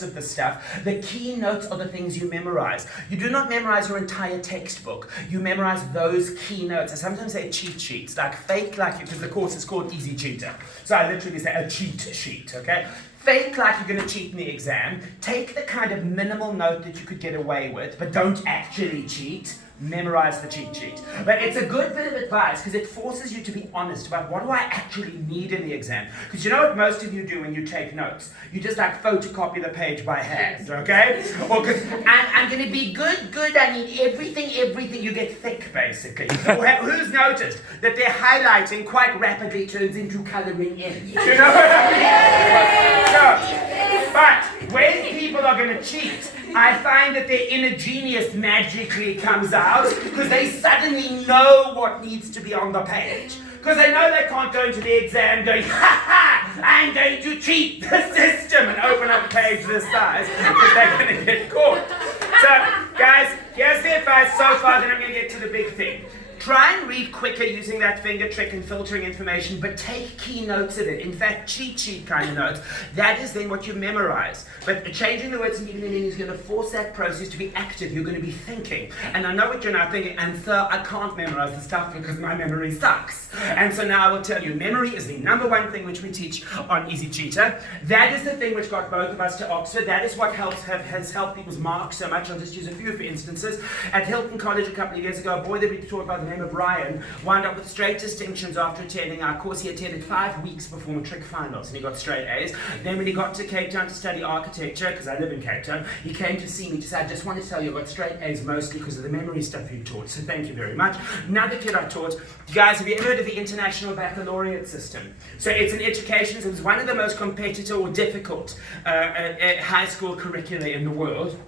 of the stuff. The keynotes are the things you memorize. You do not memorize your entire textbook. You memorize those keynotes. I sometimes say cheat sheets, like fake like you, because the course is called EasyCheetah. So I literally say a cheat sheet, okay? Fake like you're going to cheat in the exam. Take the kind of minimal note that you could get away with, but don't actually cheat. Memorize the cheat sheet. But it's a good bit of advice because it forces you to be honest about what do I actually need in the exam. Because you know what most of you do when you take notes? You just like photocopy the page by hand, okay? Or because I'm going to be good, I need everything, you get thick basically. Who's noticed that their highlighting quite rapidly turns into colouring in? You know what I mean? So, but when people are going to cheat, I find that their inner genius magically comes out because they suddenly know what needs to be on the page. Because they know they can't go into the exam going, I'm going to cheat the system and open up a page this size because they're going to get caught. So, guys, here's the advice so far, then I'm going to get to the big thing. Try and read quicker using that finger trick and filtering information, but take key notes of it. In fact, cheat sheet kind of notes. That is then what you memorize. But changing the words and giving them meaning is going to force that process to be active. You're going to be thinking. And I know what you're now thinking, and so I can't memorize the stuff because my memory sucks. And so now I will tell you, memory is the number one thing which we teach on EasyCheetah. That is the thing which got both of us to Oxford. That is what has helped people's marks so much. I'll just use a few for instances. At Hilton College a couple of years ago, a boy that we taught by the name of Ryan wound up with straight distinctions after attending our course. He attended 5 weeks before matric finals and he got straight A's. Then when he got to Cape Town to study architecture, because I live in Cape Town, he came to see me to say, I just want to tell you I got straight A's mostly because of the memory stuff you taught, so thank you very much. Another kid I taught, guys, have you ever heard of the International Baccalaureate system? So it's an education, so it's one of the most competitive or difficult high school curricula in the world.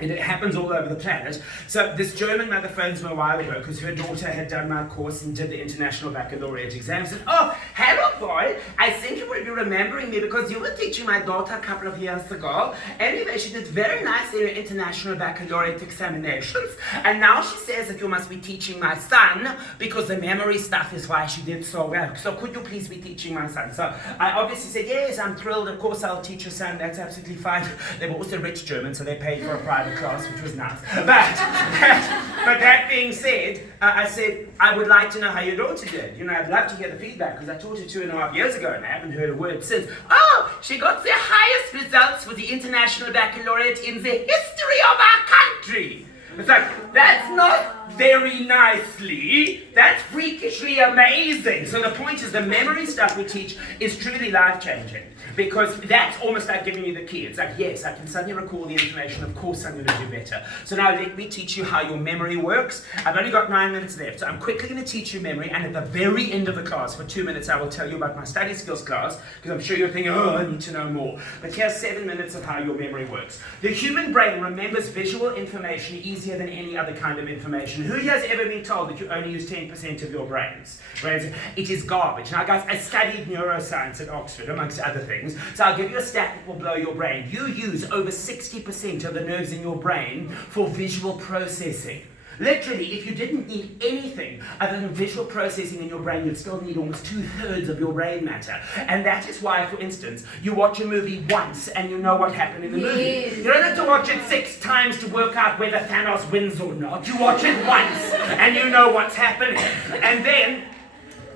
And it happens all over the planet. So this German mother phones me a while ago because her daughter had done my course and did the International Baccalaureate exam. Said, oh, hello boy, I think you will be remembering me because you were teaching my daughter a couple of years ago. Anyway, she did very nicely in her International Baccalaureate examinations. And now she says that you must be teaching my son because the memory stuff is why she did so well. So could you please be teaching my son? So I obviously said, yes, I'm thrilled. Of course, I'll teach your son. That's absolutely fine. They were also rich Germans, so they paid for a private class, which was nice. But that being said, I said, I would like to know how your daughter did. You know, I'd love to hear the feedback because I taught her 2.5 years ago and I haven't heard a word since. Oh, she got the highest results for the International Baccalaureate in the history of our country. It's like, that's not very nicely, that's freakishly amazing. So the point is the memory stuff we teach is truly life-changing because that's almost like giving you the key. It's like, yes, I can suddenly recall the information, of course I'm going to do better. So now let me teach you how your memory works. I've only got 9 minutes left, so I'm quickly going to teach you memory, and at the very end of the class, for 2 minutes, I will tell you about my study skills class, because I'm sure you're thinking, oh, I need to know more. But here's 7 minutes of how your memory works. The human brain remembers visual information easier than any other kind of information. Who here has ever been told that you only use 10% of your brains? Right? It is garbage. Now guys, I studied neuroscience at Oxford, amongst other things, so I'll give you a stat that will blow your brain. You use over 60% of the nerves in your brain for visual processing. Literally, if you didn't need anything other than visual processing in your brain, you'd still need almost 2/3 of your brain matter. And that is why, for instance, you watch a movie once and you know what happened in the movie. You don't have to watch it 6 times to work out whether Thanos wins or not. You watch it once and you know what's happening. And then,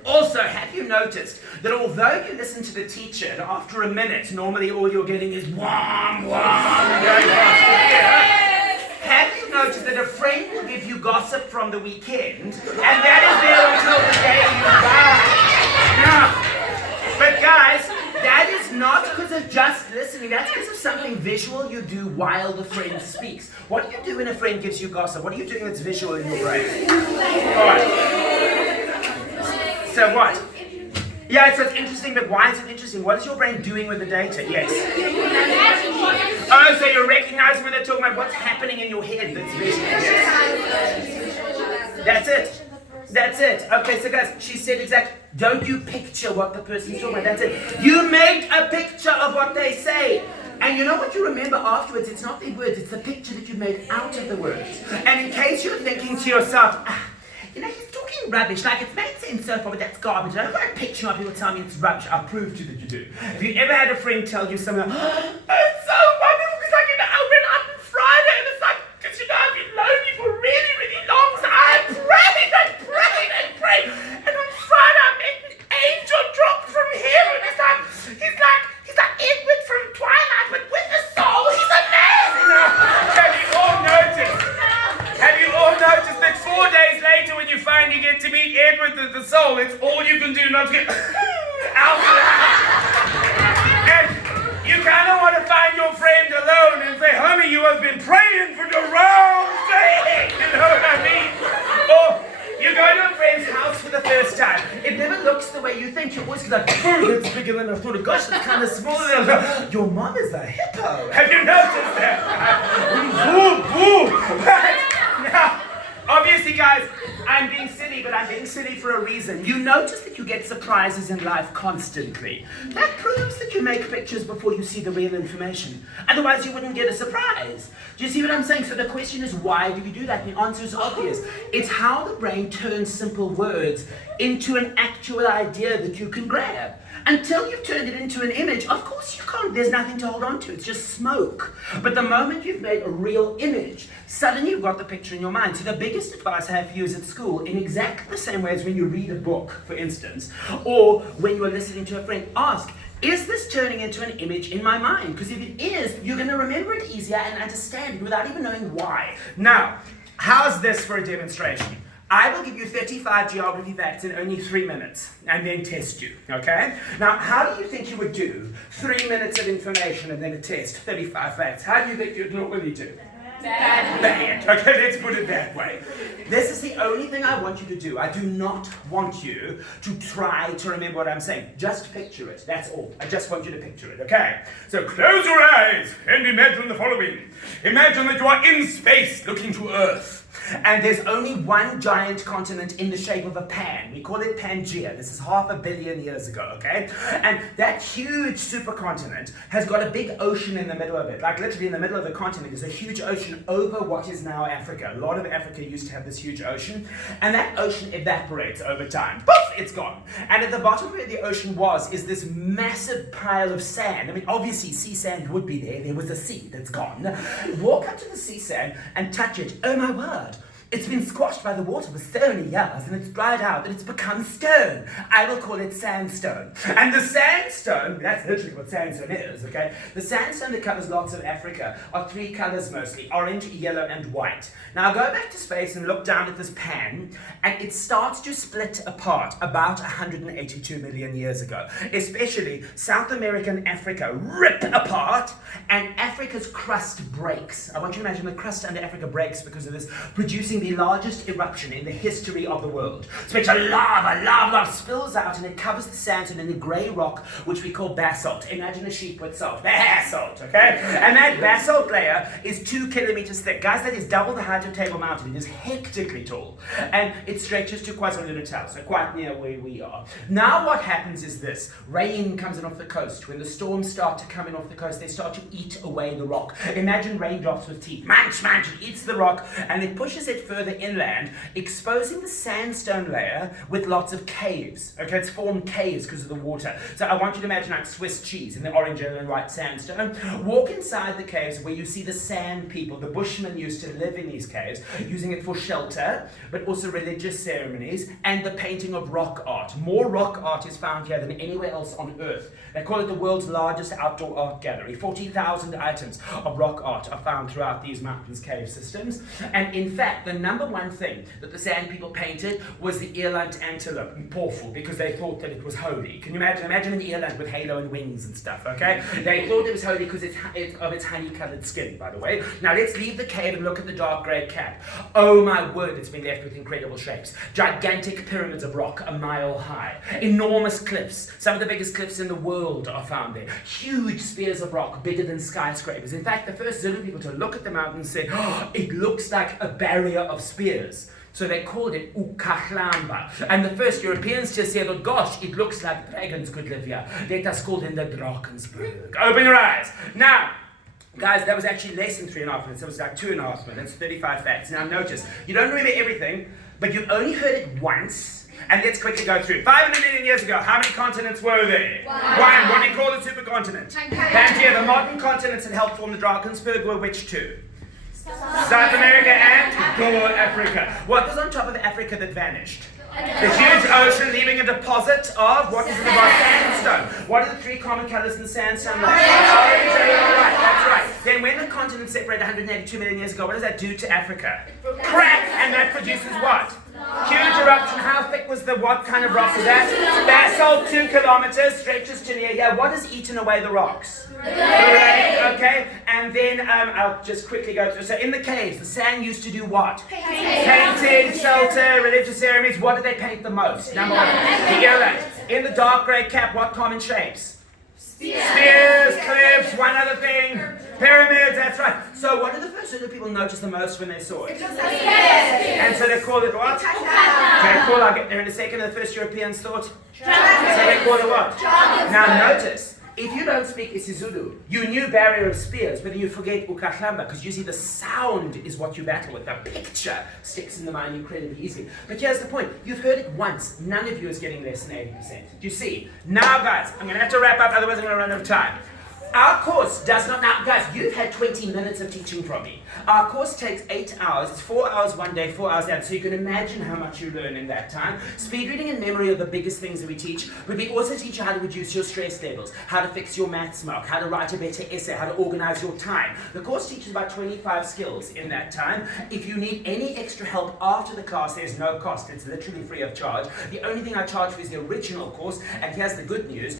also, have you noticed that although you listen to the teacher and after a minute, normally all you're getting is wham, wham, going past your ear, have you noticed that a friend will give you gossip from the weekend, and that is there until the day you die? No. But guys, that is not because of just listening. That's because of something visual you do while the friend speaks. What do you do when a friend gives you gossip? What are you doing that's visual in your brain? All right. So what? Yeah, so it's interesting, but why is it interesting? What is your brain doing with the data? Yes. Oh, so you're recognizing when they're talking about what's happening in your head that's visual. Yes. That's it. That's it. Okay, so guys, she said exactly, don't you picture what the person's talking about. That's it. You make a picture of what they say. And you know what you remember afterwards? It's not the words, it's the picture that you made out of the words. And in case you're thinking to yourself, you know, he's talking rubbish, like it's made sense so far, but that's garbage. I've got a picture of people tell me it's rubbish. I'll prove to you that you do. Have you ever had a friend tell you something like, oh, it's so wonderful, the soul, it's all you can do not to get out and you kind of want to find your friend alone and say, honey, you have been praying for the wrong thing. You know what I mean? Or you go to a friend's house for the first time. It never looks the way you think. You're always like, oh, it's bigger than I thought. Gosh, it's kind of smaller than I thought. Your mom is a hippo. Have you noticed that? Now, obviously, guys, I'm being silly, but I'm being silly for a reason. You notice that you get surprises in life constantly. That proves that you make pictures before you see the real information. Otherwise, you wouldn't get a surprise. Do you see what I'm saying? So the question is, why do you do that? And the answer is obvious. It's how the brain turns simple words into an actual idea that you can grab. Until you've turned it into an image, of course you can't. There's nothing to hold on to. It's just smoke. But the moment you've made a real image, suddenly you've got the picture in your mind. So the biggest advice I have for you is at school, in exactly the same way as when you read a book, for instance, or when you're listening to a friend, ask, is this turning into an image in my mind? Because if it is, you're going to remember it easier and understand it without even knowing why. Now, how's this for a demonstration? I will give you 35 geography facts in only 3 minutes and then test you, okay? Now, how do you think you would do 3 minutes of information and then a test, 35 facts? How do you think you'd normally do? Bad. Okay, let's put it that way. This is the only thing I want you to do. I do not want you to try to remember what I'm saying. Just picture it. That's all. I just want you to picture it, okay? So close your eyes and imagine the following. Imagine that you are in space looking to Earth. And there's only one giant continent in the shape of a pan. We call it Pangea. This is 500 million years ago, okay? And that huge supercontinent has got a big ocean in the middle of it. Like literally in the middle of the continent is a huge ocean over what is now Africa. A lot of Africa used to have this huge ocean. And that ocean evaporates over time. Poof, it's gone. And at the bottom where the ocean was is this massive pile of sand. I mean, obviously sea sand would be there. There was a sea that's gone. Walk up to the sea sand and touch it. Oh my word. It's been squashed by the water for so many years and it's dried out and it's become stone. I will call it sandstone. And the sandstone, that's literally what sandstone is, okay? The sandstone that covers lots of Africa are 3 colors mostly, orange, yellow, and white. Now go back to space and look down at this pan and it starts to split apart about 182 million years ago. Especially South America and Africa rip apart and Africa's crust breaks. I want you to imagine the crust under Africa breaks because of this, producing the largest eruption in the history of the world. So it's a lava spills out and it covers the sandstone in the grey rock, which we call basalt. Imagine a sheep with salt. Basalt, okay? And that basalt layer is 2 kilometers thick. Guys, that is double the height of Table Mountain. It is hectically tall. And it stretches to KwaZulu-Natal, so quite near where we are. Now what happens is this. Rain comes in off the coast. When the storms start to come in off the coast, they start to eat away the rock. Imagine raindrops with teeth. Munch, it eats the rock and it pushes it further inland, exposing the sandstone layer with lots of caves. Okay, it's formed caves because of the water. So I want you to imagine like Swiss cheese in the orange, yellow, and white sandstone. Walk inside the caves where you see the sand people. The Bushmen used to live in these caves, using it for shelter, but also religious ceremonies, and the painting of rock art. More rock art is found here than anywhere else on Earth. They call it the world's largest outdoor art gallery. 40,000 items of rock art are found throughout these mountains cave systems. And in fact, the number one thing that the sand people painted was the earland antelope, Mpofu, because they thought that it was holy. Can you imagine? Imagine an earland with halo and wings and stuff, okay? They thought it was holy because of its honey-coloured skin, by the way. Now let's leave the cave and look at the dark grey cap. Oh my word, it's been left with incredible shapes. Gigantic pyramids of rock, a mile high. Enormous cliffs. Some of the biggest cliffs in the world are found there. Huge spears of rock, bigger than skyscrapers. In fact, the first Zulu people to look at the mountain said, oh, it looks like a barrier of spears. So they called it Ukahlamba. And the first Europeans just said, oh gosh, it looks like dragons could live here. Let us call them the Drakensberg. Open your eyes. Now, guys, that was actually less than 3.5 minutes. It was like 2.5 minutes, 35 facts. Now notice, you don't remember everything, but you've only heard it once. And let's quickly go through. 500 million years ago, how many continents were there? One. What do you call a supercontinent? Pangea. The modern continents that helped form the Drakensberg were which 2? South America and North Africa. What was on top of Africa that vanished? The huge ocean leaving a deposit of, what is it about? Sandstone. What are the 3 common colors in the sandstone? Orange, yellow, white. That's right. Then when the continent separated 182 million years ago, what does that do to Africa? Crack, and that produces what? Huge eruption. How thick was the, what kind of rock was that? Basalt, 2 kilometers, stretches to near here. What has eaten away the rocks? Okay, and then I'll just quickly go through. So in the caves, the sand used to do what? Painting, shelter, religious ceremonies. What did they paint the most? Number one. In the dark grey cap, what common shapes? Spears, cliffs, one other thing. Pyramids, that's right. So what did the first group of people notice the most when they saw it? And so they called it what? I'll get there in a second. The first Europeans thought? So they called it what? Now notice, if you don't speak isiZulu, you knew barrier of spears, but then you forget ukahlamba, because you see the sound is what you battle with. The picture sticks in the mind incredibly easily. But here's the point. You've heard it once. None of you is getting less than 80%. Do you see? Now, guys, I'm going to have to wrap up, otherwise I'm going to run out of time. Our course does not, now guys, you've had 20 minutes of teaching from me. Our course takes 8 hours, it's 4 hours one day, 4 hours the other, so you can imagine how much you learn in that time. Speed reading and memory are the biggest things that we teach, but we also teach you how to reduce your stress levels, how to fix your maths mark, how to write a better essay, how to organize your time. The course teaches about 25 skills in that time. If you need any extra help after the class, there's no cost, it's literally free of charge. The only thing I charge for is the original course, and here's the good news.